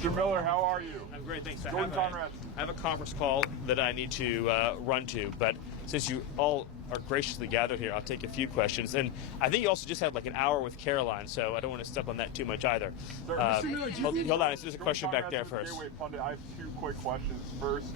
Mr. Miller, how are you? I'm great, thanks. Jordan Conrad. I have a conference call that I need to run to, but since you all are graciously gathered here, I'll take a few questions. And I think you also just had like an hour with Caroline, so I don't want to step on that too much either. Mr. Miller, hold on, there's a question back there first. Pundit, I have two quick questions. First,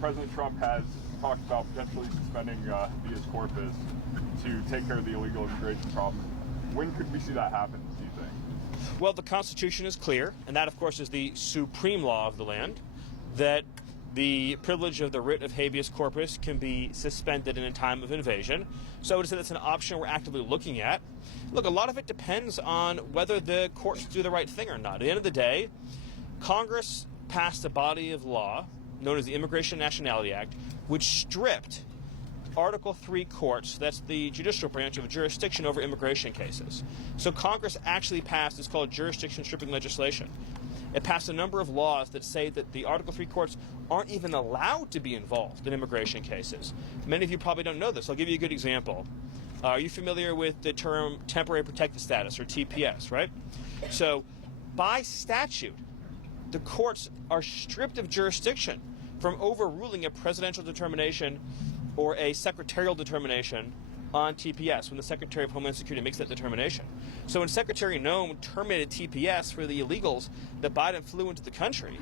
President Trump has talked about potentially suspending habeas corpus to take care of the illegal immigration problem. When could we see that happen, do you think? Well, the Constitution is clear, and that, of course, is the supreme law of the land, that the privilege of the writ of habeas corpus can be suspended in a time of invasion. So I would say that's an option we're actively looking at. Look, a lot of it depends on whether the courts do the right thing or not. At the end of the day, Congress passed a body of law known as the Immigration and Nationality Act, which stripped Article 3 courts, that's the judicial branch, of jurisdiction over immigration cases. So Congress actually passed, it's called jurisdiction stripping legislation. It passed a number of laws that say that the Article 3 courts aren't even allowed to be involved in immigration cases. Many of you probably don't know this. I'll give you a good example. Are you familiar with the term temporary protected status, or TPS, right? So by statute, the courts are stripped of jurisdiction from overruling a presidential determination or a secretarial determination on TPS when the Secretary of Homeland Security makes that determination. So when Secretary Noem terminated TPS for the illegals that Biden flew into the country,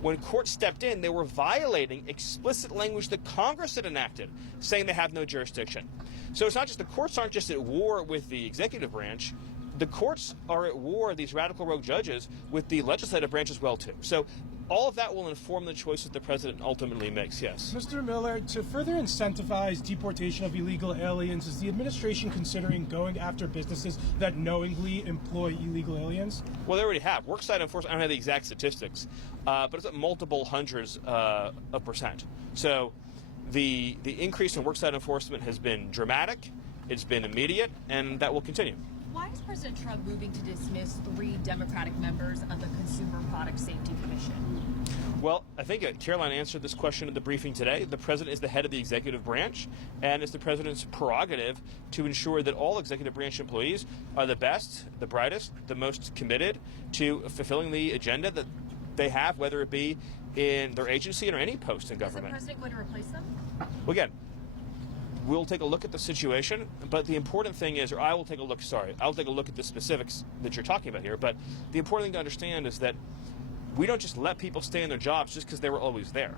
when courts stepped in, they were violating explicit language that Congress had enacted, saying they have no jurisdiction. So it's not just the courts aren't just at war with the executive branch. The courts are at war, these radical rogue judges, with the legislative branch as well, too. So all of that will inform the choices the president ultimately makes, yes. Mr. Miller, to further incentivize deportation of illegal aliens, is the administration considering going after businesses that knowingly employ illegal aliens? Well, they already have. Worksite enforcement, I don't have the exact statistics, but it's at multiple hundreds of percent. So the increase in worksite enforcement has been dramatic, it's been immediate, and that will continue. Why is President Trump moving to dismiss 3 Democratic members of the Consumer Product Safety Commission? Well, I think Caroline answered this question in the briefing today. The president is the head of the executive branch, and it's the president's prerogative to ensure that all executive branch employees are the best, the brightest, the most committed to fulfilling the agenda that they have, whether it be in their agency or any post in government. Is the president going to replace them? Well, again, we'll take a look at the situation, but the important thing is, I'll take a look at the specifics that you're talking about here, but the important thing to understand is that we don't just let people stay in their jobs just because they were always there,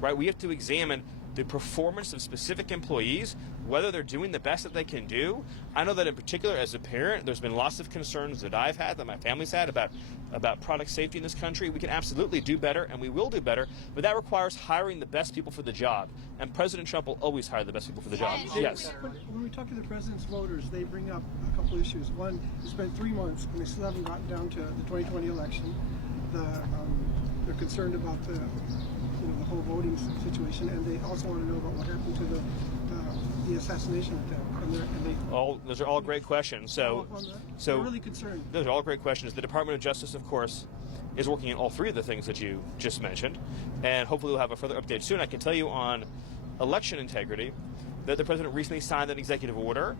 right? We have to examine the performance of specific employees, whether they're doing the best that they can do. I know that in particular, as a parent, there's been lots of concerns that I've had, that my family's had about product safety in this country. We can absolutely do better, and we will do better, but that requires hiring the best people for the job. And President Trump will always hire the best people for the job. Yes. When we talk to the president's voters, they bring up a couple issues. One, it's been 3 months, and they still haven't gotten down to the 2020 election. They're concerned about the whole voting situation, and they also want to know about what happened to the assassination attempt. Those are all great quesso they're really concerned. Those are all great questions. The Department of Justice, of course, is working on all 3 of the things that you just mentioned, and hopefully we'll have a further update soon. I can tell you on election integrity that the president recently signed an executive order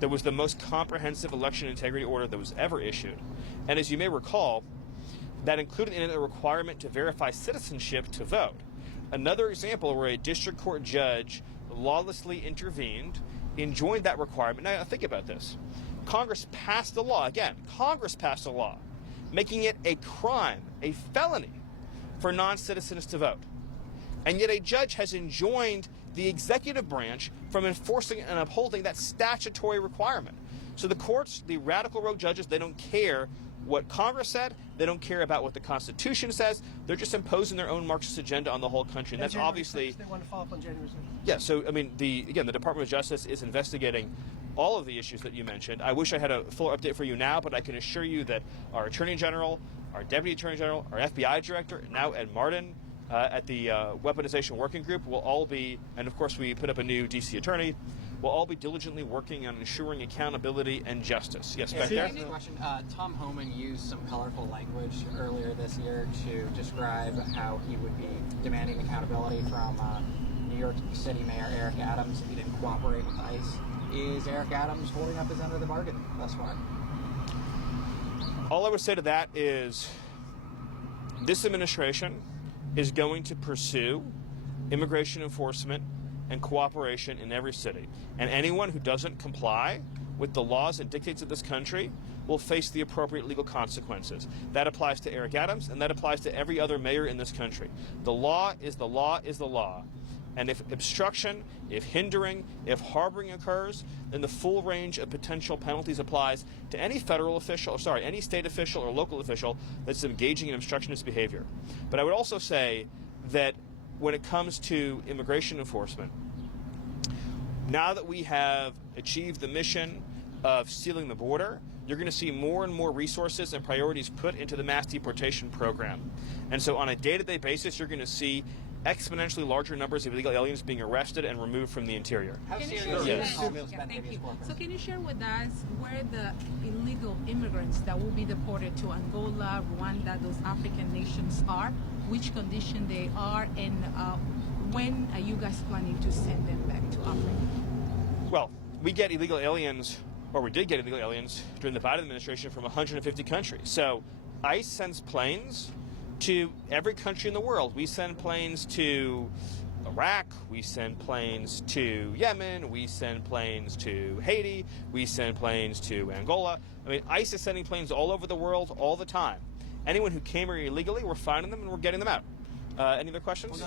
that was the most comprehensive election integrity order that was ever issued. And as you may recall, that included in it a requirement to verify citizenship to vote. Another example where a district court judge lawlessly intervened, enjoined that requirement. Now think about this. Congress passed a law, making it a crime, a felony, for non-citizens to vote. And yet a judge has enjoined the executive branch from enforcing and upholding that statutory requirement. So the courts, the radical rogue judges, they don't care what Congress said. They don't care about what the Constitution says. They're just imposing their own Marxist agenda on the whole country. And that's obviously... They want to follow up on January 6th. Yeah, so, I mean, the Department of Justice is investigating all of the issues that you mentioned. I wish I had a fuller update for you now, but I can assure you that our Attorney General, our Deputy Attorney General, our FBI Director, now Ed Martin, at the Weaponization Working Group will all be, and of course we put up a new D.C. attorney, will all be diligently working on ensuring accountability and justice. Yes, back there? Question. Tom Homan used some colorful language earlier this year to describe how he would be demanding accountability from New York City Mayor Eric Adams if he didn't cooperate with ICE. Is Eric Adams holding up his end of the bargain thus far? All I would say to that is this administration is going to pursue immigration enforcement and cooperation in every city. And anyone who doesn't comply with the laws and dictates of this country will face the appropriate legal consequences. That applies to Eric Adams, and that applies to every other mayor in this country. The law is the law is the law. And if obstruction, if hindering, if harboring occurs, then the full range of potential penalties applies to any federal official, any state official or local official that's engaging in obstructionist behavior. But I would also say that when it comes to immigration enforcement, now that we have achieved the mission of sealing the border, you're going to see more and more resources and priorities put into the mass deportation program. And so on a day-to-day basis, you're going to see exponentially larger numbers of illegal aliens being arrested and removed from the interior. How Can you serious share is Yes. with the us- Homeland Thank you. habeas corpus? So can you share with us where the illegal immigrants that will be deported to Angola, Rwanda, those African nations are, which condition they are, and when are you guys planning to send them back to Africa? Well, we get illegal aliens, or we did get illegal aliens during the Biden administration from 150 countries. So ICE sends planes to every country in the world. We send planes to Iraq, we send planes to Yemen, we send planes to Haiti, we send planes to Angola. I mean, ICE is sending planes all over the world all the time. Anyone who came here illegally, we're finding them and we're getting them out. Any other questions?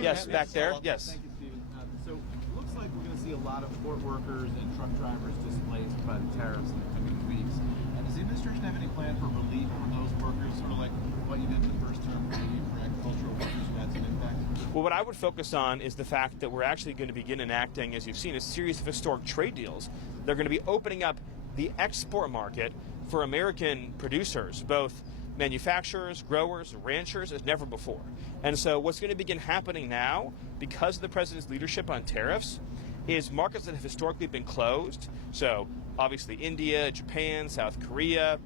Yes, back there. Yes. Thank you, Stephen. So it looks like we're going to see a lot of port workers and truck drivers displaced by the tariffs in the coming weeks. And does the administration have any plan for relief for those workers, sort of like what you did in the first term for agricultural workers who had some impact? Well, what I would focus on is the fact that we're actually going to begin enacting, as you've seen, a series of historic trade deals. They're going to be opening up the export market for American producers, both manufacturers, growers, ranchers, as never before. And so what's going to begin happening now, because of the president's leadership on tariffs, is markets that have historically been closed, so obviously India, Japan, South Korea,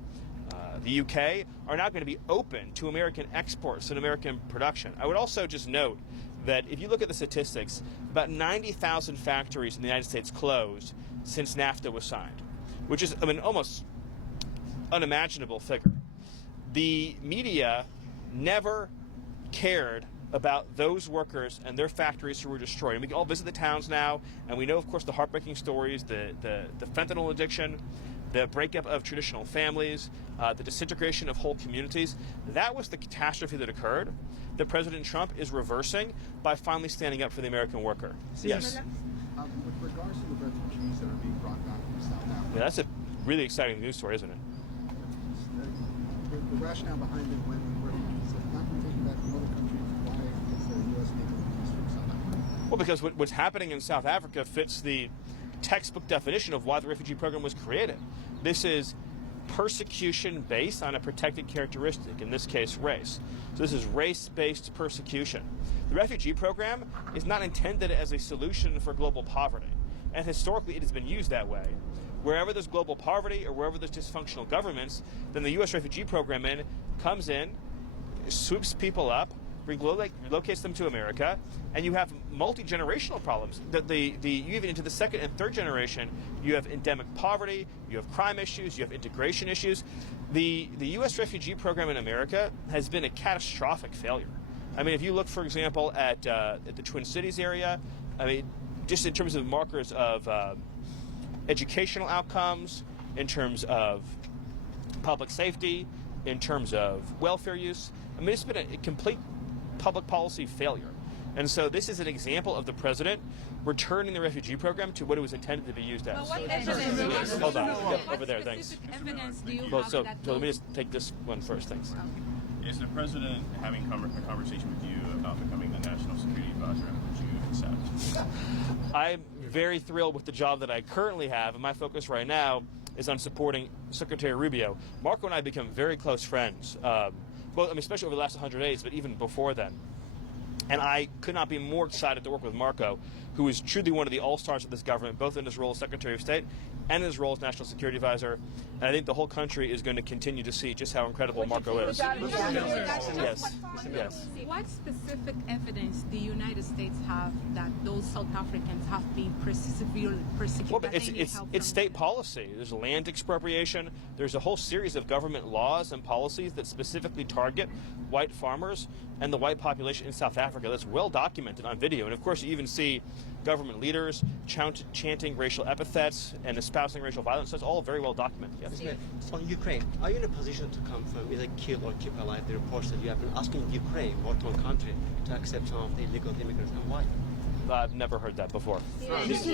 the UK, are now going to be open to American exports and American production. I would also just note that if you look at the statistics, about 90,000 factories in the United States closed since NAFTA was signed, which is, almost unimaginable figure. The media never cared about those workers and their factories who were destroyed. And we can all visit the towns now, and we know, of course, the heartbreaking stories, the fentanyl addiction, the breakup of traditional families, the disintegration of whole communities. That was the catastrophe that occurred that President Trump is reversing by finally standing up for the American worker. Yes. With regards to the refugees that are being brought back from South Africa, Yeah, that's a really exciting news story, isn't it? the rationale behind it when refugees have not been taken back from other countries, why is the U.S. taking refugees from South Africa? Well, because what's happening in South Africa fits the textbook definition of why the refugee program was created. This is persecution based on a protected characteristic, in this case, race. So this is race-based persecution. The refugee program is not intended as a solution for global poverty, and historically it has been used that way. Wherever there's global poverty or wherever there's dysfunctional governments, then the U.S. refugee program comes in, swoops people up, relocates them to America, and you have multi-generational problems. You even into the second and third generation, you have endemic poverty, you have crime issues, you have integration issues. The U.S. refugee program in America has been a catastrophic failure. I mean, if you look, for example, at the Twin Cities area, I mean, just in terms of markers of educational outcomes, in terms of public safety, in terms of welfare use, I mean, it's been a complete public policy failure. And so this is an example of the president returning the refugee program to what it was intended to be used as. What evidence? Hold on, over there, thanks. Specific evidence do you Well, have so that let me just take this one first, thanks. Is the president having a conversation with you about becoming the national security advisor, and would you accept? I'm very thrilled with the job that I currently have, and my focus right now is on supporting Secretary Rubio. Marco and I become very close friends, especially over the last 100 days, but even before then. And I could not be more excited to work with Marco, who is truly one of the all-stars of this government, both in his role as Secretary of State and his role as National Security Advisor. And I think the whole country is going to continue to see just how incredible Marco is. Yes. Yes. What specific evidence the United States have that those South Africans have been severely persecuted? Well, but it's state policy. There's land expropriation. There's a whole series of government laws and policies that specifically target white farmers and the white population in South Africa. That's well documented on video. And of course, you even see government leaders chanting racial epithets and espousing racial violence. That's all very well documented. Yes. On Ukraine, are you in a position to confirm either kill or keep alive the reports that you have been asking Ukraine, war-torn country, to accept some of the illegal immigrants, and why? I've never heard that before. Yes.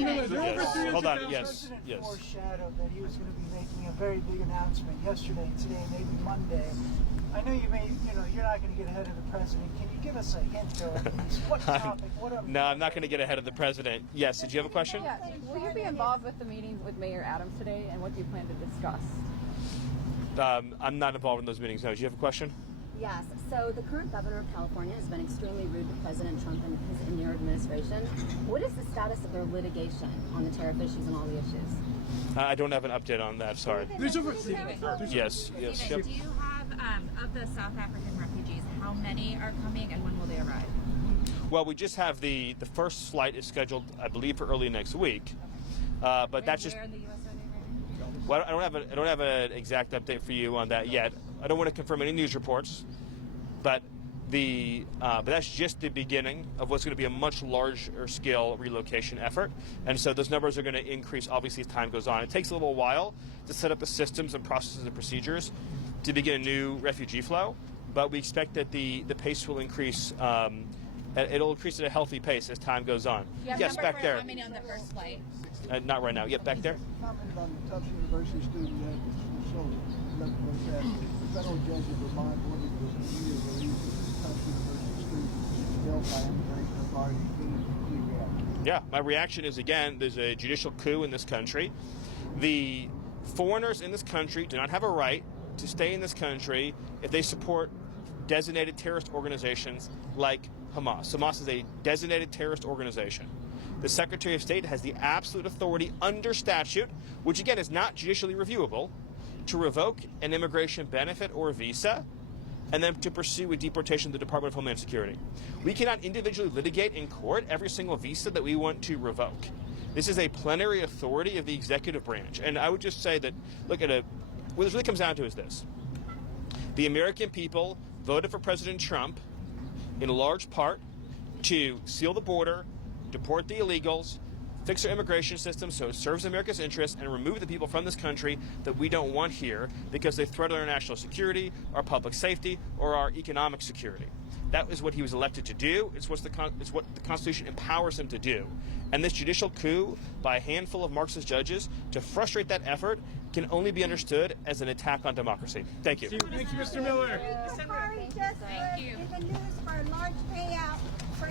Hold on. Yes. Yes. Foreshadowed that he was going to be making a very big announcement yesterday, today, maybe Monday. I know you're not going to get ahead of the president. Can you give us a hint, though? What topic? No, I'm not going to get ahead of the president. Yes. Did you have a question? Yeah. Will you be involved with the meetings with Mayor Adams today, and what do you plan to discuss? I'm not involved in those meetings. No. Do you have a question? Yes. So the current governor of California has been extremely rude to President Trump and your administration. What is the status of their litigation on the tariff issues and all the issues? I don't have an update on that. Sorry. There's over. Yes. Yes. Yep. Do you have, of the South African refugees, how many are coming and when will they arrive? Well, we just have the first flight is scheduled, I believe, for early next week. But that's just. Where in the U.S. are they right now? Well, I don't have an exact update for you on that yet. I don't want to confirm any news reports, but that's just the beginning of what's going to be a much larger scale relocation effort. And so those numbers are going to increase, obviously, as time goes on. It takes a little while to set up the systems and processes and procedures to begin a new refugee flow, but we expect that the pace will increase. It'll increase at a healthy pace as time goes on. Yes, back there. How many on the first flight? Not right now. Yep, back there. Commented on the Tufts University student that sold that the federal judge of Vermont ordered the immediate release of Tufts University students held by immigration authorities. Any reaction? Yeah, my reaction is, again, there's a judicial coup in this country. The foreigners in this country do not have a right to stay in this country if they support designated terrorist organizations like Hamas. Hamas is a designated terrorist organization. The Secretary of State has the absolute authority under statute, which again is not judicially reviewable, to revoke an immigration benefit or visa and then to pursue a deportation to the Department of Homeland Security. We cannot individually litigate in court every single visa that we want to revoke. This is a plenary authority of the executive branch. And I would just say that, look, what this really comes down to is this. The American people voted for President Trump in large part to seal the border, deport the illegals, fix our immigration system so it serves America's interests, and remove the people from this country that we don't want here because they threaten our national security, our public safety, or our economic security. That is what he was elected to do. It's what the Constitution empowers him to do. And this judicial coup by a handful of Marxist judges to frustrate that effort can only be understood as an attack on democracy. Thank you. Thank you, Mr. Miller. Thank you. In the news for a large payout for